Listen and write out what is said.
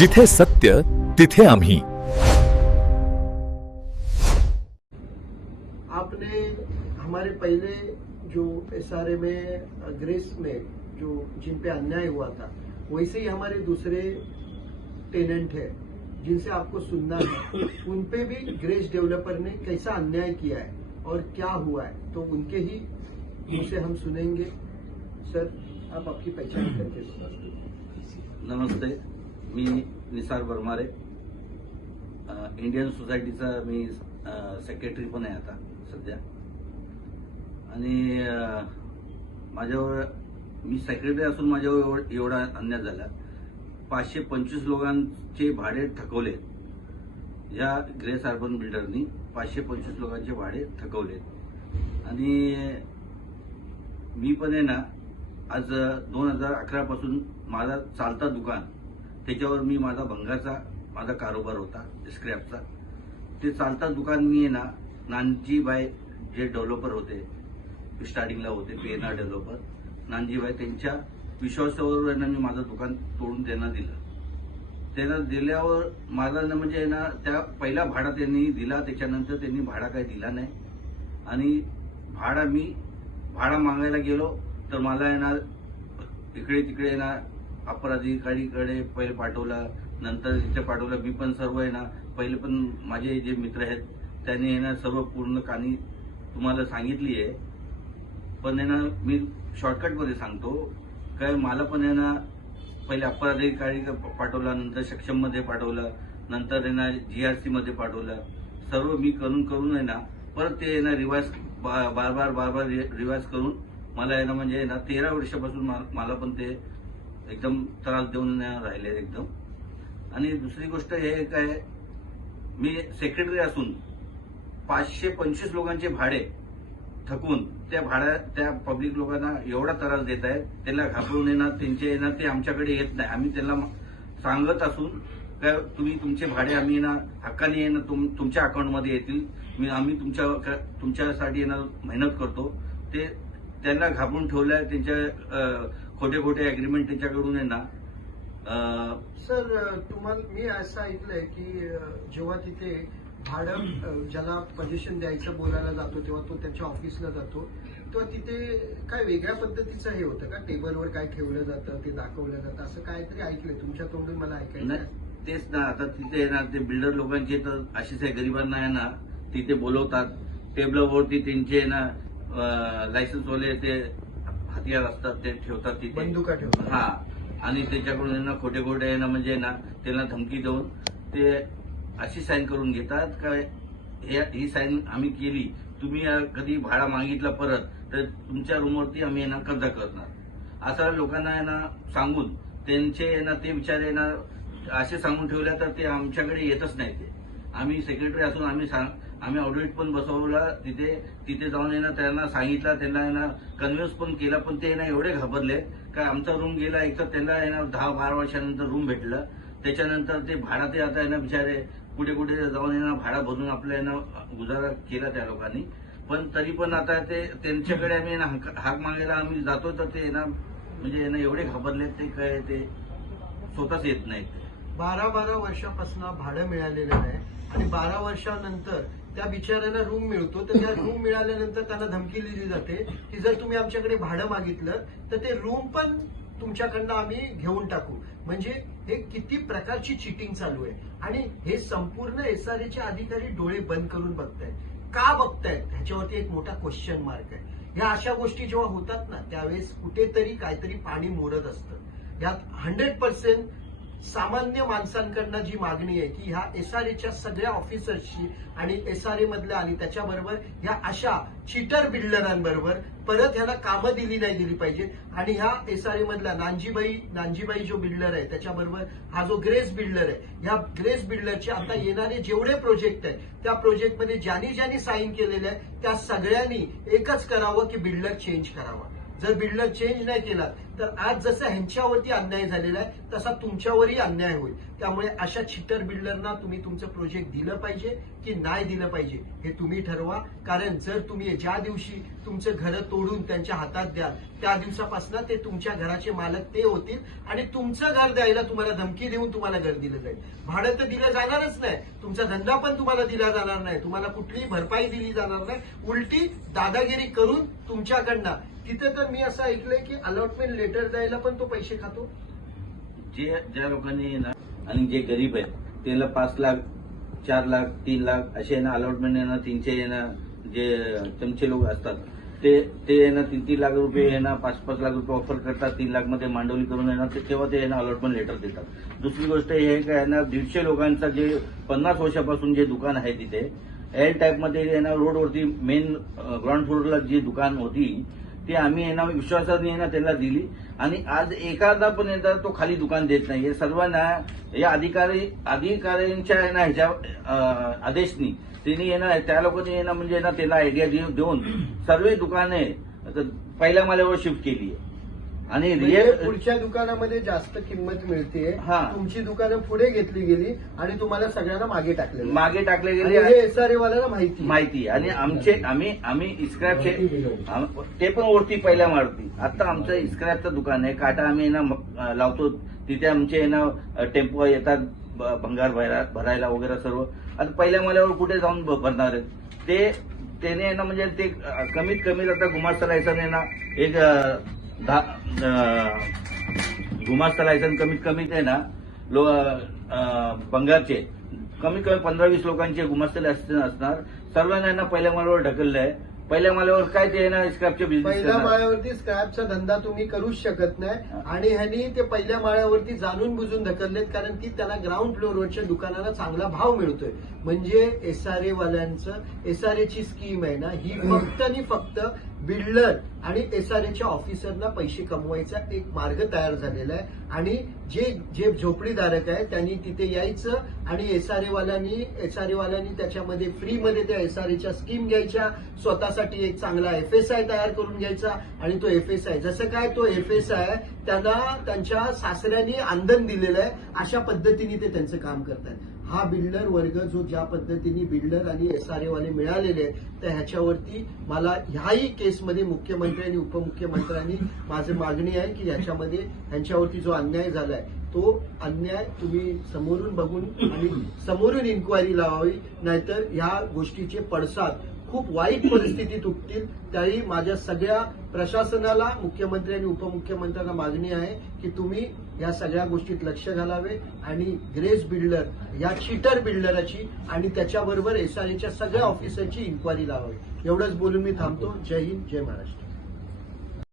जिथे सत्य तिथे आम्ही. आपने हमारे पहले जो एसआरए में ग्रेस में जो जिन पे अन्याय हुआ था, वैसे ही हमारे दूसरे टेनेंट है जिनसे आपको सुनना है, उन पे भी ग्रेस डेवलपर ने कैसा अन्याय किया है और क्या हुआ है, तो उनके ही मुझसे हम सुनेंगे. सर, आप आपकी पहचान करके दो. नमस्ते, मी निसार बरमारे, इंडियन सोसायटीचा मी सेक्रेटरी पण आहे आता सध्या. आणि माझ्यावर मी सेक्रेटरी असून माझ्यावर एवढा अन्याय झाला. 525 लोकांचे भाडे थकवले. या ग्रेस अर्बन बिल्डरनी 525 लोकांचे भाडे थकवले. आणि मी पण आहे ना, आज 2011 पासून माझा चालता दुकान, त्याच्यावर मी माझा भंगाचा माझा कारोबार होता स्क्रॅपचा. ते चालता दुकान मी आहे ना, नानजीबाई जे डेव्हलपर होते, स्टार्टिंगला होते पीएनआर डेव्हलपर, नानजीबाई त्यांच्या विश्वासावर मी माझं दुकान तोडून त्यांना दिलं. त्यांना दिल्यावर माझा म्हणजे ना, त्या पहिला भाडा त्यांनी दिला, त्याच्यानंतर त्यांनी भाडा काही दिला नाही. आणि भाडा मागायला गेलो तर मला आहे ना, इकडे तिकडे ना अपर अधिकारीकडे पहिले पाठवला, नंतर तिथे पाठवलं. मी पण सर्व आहे ना, पहिले पण माझे जे मित्र आहेत त्यांनी आहे ना सर्व पूर्ण कहाणी तुम्हाला सांगितली आहे. पण आहे ना, मी शॉर्टकटमध्ये सांगतो काय. मला पण आहे ना, पहिले अपर अधिकारी पाठवला, नंतर सक्षममध्ये पाठवलं, नंतर आहे ना जीआरसी मध्ये पाठवलं. सर्व मी करून आहे ना, परत ते आहे ना रिवाइज बार रिवाइज करून मला आहे ना, म्हणजे आहे ना 13 वर्षापासून मला पण ते एकदम त्रास देऊन राहिले एकदम. आणि दुसरी गोष्ट हे काय, मी सेक्रेटरी असून 525 लोकांचे भाडे थकवून त्या पब्लिक लोकांना एवढा त्रास देत आहेत. त्यांना घाबरून येणार, त्यांचे येणार, ते आमच्याकडे येत नाही. आम्ही त्यांना सांगत असून काय, तुम्ही तुमचे भाडे आम्ही ना हक्काने येणार तुमच्या अकाउंटमध्ये येतील, आम्ही तुमच्यासाठी येणार मेहनत करतो. ते त्यांना घाबरून ठेवलंय. त्यांच्या खोटे अग्रीमेंट त्यांच्याकडून आहे ना. सर, तुम्हाला मी असं ऐकलंय की जेव्हा तिथे भाडं ज्याला पोझिशन द्यायचं बोलायला जातो, तेव्हा तो त्याच्या ऑफिसला जातो, तेव्हा तिथे काय वेगळ्या पद्धतीचं हे होतं का, टेबलवर काय ठेवलं जातं, ते दाखवलं जातं, असं काहीतरी ऐकलंय तुमच्या तोंडून मला ऐकायचं. तेच ना, आता तिथे ना ते बिल्डर लोकांचे तर अशीच आहे, गरिबांना आहे ना तिथे बोलवतात. टेबलवरती त्यांचे ना लायसन्सवाले ते हथियार असतात, ते ठेवतात तिथे, बंदुका ठेवतात. हा. आणि त्याच्याकडून ना खोटे आहे ना, म्हणजे ना त्यांना धमकी देऊन ते अशी साईन करून घेतात का, ही साईन आम्ही केली, तुम्ही कधी भाडा मागितला परत तर तुमच्या रूमवरती आम्ही ना कब्जा करणार, असं लोकांना आहे ना सांगून त्यांचे ना ते विचार ना असे सांगून ठेवल्या तर ते आमच्याकडे येतच नाही. ते आम्ही सेक्रेटरी असून आम्ही ऑडिट पण बसवला तिथे जाऊन ना त्यांना सांगितलं, त्यांना ना कन्व्हिन्स पण केला. पण ते ना एवढे घाबरले का आमचा रूम गेला. एक तर त्यांना ना 10-12 वर्षानंतर रूम भेटलं. त्याच्यानंतर ते भाडा ते आता आहे ना बिचारे कुठे जाऊन ना भाडा भरून आपल्या ना गुजारा केला त्या लोकांनी. पण तरी पण आता ते त्यांच्याकडे आम्ही ना हाक मागायला आम्ही जातो तर ते ना म्हणजे ना एवढे घाबरले ते काय ते स्वतःच येत नाहीत. 12 वर्षापासून भाडं मिळालेलं आहे आणि 12 वर्षानंतर त्या बिचाऱ्यांना रूम मिळतो. तर त्या रूम मिळाल्यानंतर त्यांना धमकी दिली जाते की जर तुम्ही आमच्याकडे भाडं मागितलं तर ते रूम पण तुमच्याकडनं आम्ही घेऊन टाकू. म्हणजे हे किती प्रकारची चिटिंग चालू आहे. आणि हे संपूर्ण एसआरएचे अधिकारी डोळे बंद करून बघतायत. का बघतायत ह्याच्यावरती एक मोठा क्वेश्चन मार्क आहे. ह्या अशा गोष्टी जेव्हा होतात ना, त्यावेळेस कुठेतरी काहीतरी पाणी मोरत असतं. यात 100% सामान्य माणसांकडनं जी मागणी आहे की ह्या एसआरएच्या सगळ्या ऑफिसर्सची आणि एसआरए मधल्या आणि त्याच्याबरोबर ह्या अशा चिटर बिल्डरांबरोबर परत ह्याला कामं दिली नाही दिली पाहिजे. आणि ह्या एसआरए मधल्या नानजीबाई जो बिल्डर आहे, त्याच्याबरोबर हा जो ग्रेस बिल्डर आहे, ह्या ग्रेस बिल्डरचे आता येणारे जेवढे प्रोजेक्ट आहेत त्या प्रोजेक्टमध्ये ज्यांनी साईन केलेले आहे त्या सगळ्यांनी एकच करावं की बिल्डर चेंज करावा. जर बिल्डर चेंज नाही केला तर आज जसं ह्यांच्यावरती अन्याय झालेला आहे तसा तुमच्यावरही अन्याय होईल. त्यामुळे अशा चिटर बिल्डरना तुम्ही तुमचं प्रोजेक्ट दिलं पाहिजे की नाही दिलं पाहिजे हे तुम्ही ठरवा. कारण जर तुम्ही ज्या दिवशी तुमचं घर तोडून त्यांच्या हातात द्याल त्या दिवसापासून ते तुमच्या घराचे मालक ते होतील आणि तुमचं घर द्यायला तुम्हाला धमकी देऊन तुम्हाला घर दिलं जाईल. भाडं तर दिलं जाणारच नाही, तुमचा धंदा पण तुम्हाला दिला जाणार नाही, तुम्हाला कुठलीही भरपाई दिली जाणार नाही. उलटी दादागिरी करून तुमच्याकडनं तिथे तर मी असं ऐकलंय की अलॉटमेंट लेटर द्यायला पण तो पैसे खातो. ज्या लोकांनी ना आणि जे गरीब आहेत त्याला 5 लाख 4 लाख 3 लाख असे आहे ना अलॉटमेंट आहे ना 300 आहे ना जे चमचे लोक असतात ते आहे ना 3 लाख रुपये आहे ना 5 लाख रुपये ऑफर करतात. 3 लाख मध्ये मांडवली करून आहे ना तेव्हा ते आहे ना अलॉटमेंट लेटर देतात. दुसरी गोष्ट हे आहे का ना 150 लोकांचं जे 50 वर्षापासून जे दुकान आहे तिथे एल टाईपमध्ये आहे ना रोडवरती मेन ग्राउंड फ्लोअरला जी दुकान होती ती आम्ही आहे ना विश्वासाने आहे ना त्यांना दिली आणि आज एखादा पण येतात तो खाली दुकान देत नाही. हे सर्वांना या अधिकाऱ्यांच्या आहे ना ह्याच्या आदेशनी त्यांनी आहे ना त्या लोकांनी आहे ना म्हणजे ना त्याला आयडिया देऊन सर्व दुकाने पहिल्या माल्यावर शिफ्ट केली आहे आणि म्हणजे पुढच्या दुकानामध्ये जास्त किंमत मिळते. हा. तुमची दुकानं पुढे घेतली गेली आणि तुम्हाला सगळ्यांना मागे टाकले गेले हे एसआरए वाल्याला माहिती आणि आम्ही इस्क्रॅपचे ते पण वरती पहिल्या मारती. आता आमचं इस्क्रॅपचं दुकान आहे काटा आम्ही ना लावतो तिथे आमचे ना टेम्पो येतात भंगार भरायला वगैरे सर्व. आता पहिल्या माल्यावर कुठे जाऊन भरणार आहेत त्याने ना म्हणजे ते कमीत कमी आता गुमास्ता लायसन ना एक गुमास्ता लायसन कमीत कमी ते ना भंगारचे कमीत कमी 15-20 लोकांचे गुमास्ता लायसन असणार. सर्वांना पहिल्या माल्यावर ढकललं आहे. पहिल्या माल्यावर काय ते ना स्क्रॅपचे बिझनेस पहिल्या माळ्यावरती स्क्रॅपचा धंदा तुम्ही करूच शकत नाही आणि ह्यांनी ते पहिल्या माळ्यावरती जाणून बुजून ढकललेत कारण की त्यांना ग्राउंड फ्लोअरवरच्या दुकानाला चांगला भाव मिळतोय. म्हणजे एसआरए वाल्यांचं एसआरएची स्कीम आहे ना ही फक्त आणि फक्त बिल्डर आणि एसआरएच्या ऑफिसरना पैसे कमवायचा एक मार्ग तयार झालेला आहे. आणि जे झोपडीधारक आहे त्यांनी तिथे यायचं आणि एसआरए वाल्यांनी त्याच्यामध्ये फ्रीमध्ये त्या एसआरएच्या स्कीम घ्यायच्या, स्वतःसाठी एक चांगला एफएसआय तयार करून घ्यायचा आणि तो एफएसआय जसं काय तो एफएसआय त्यांना त्यांच्या सासऱ्यांनी आंदन दिलेलं आहे अशा पद्धतीने ते त्यांचं काम करतात. हा बिल्डर वर्ग जो ज्या पद्धतीने बिल्डर आणि एसआरए वाले मिळालेले आहेत तर ह्याच्यावरती मला ह्याही केसमध्ये मुख्यमंत्री आणि उपमुख्यमंत्र्यांनी माझी मागणी आहे की ह्याच्यामध्ये ह्यांच्यावरती जो अन्याय झालाय तो अन्याय तुम्ही समोरून बघून आणि समोरून इन्क्वायरी लावावी, नाहीतर ह्या गोष्टीचे पडसाद खूप वाईट परिस्थितीत उठतील. त्याही माझ्या सगळ्या प्रशासनाला मुख्यमंत्री आणि उपमुख्यमंत्र्यांना मागणी आहे की तुम्ही या सगळ्या गोष्टीत लक्ष घालावे आणि ग्रेस बिल्डर या चीटर बिल्डराची आणि त्याच्याबरोबर एसआरएच्या सगळ्या ऑफिसरची इन्क्वायरी लावावी. एवढंच बोलून मी थांबतो. जय हिंद, जय महाराष्ट्र.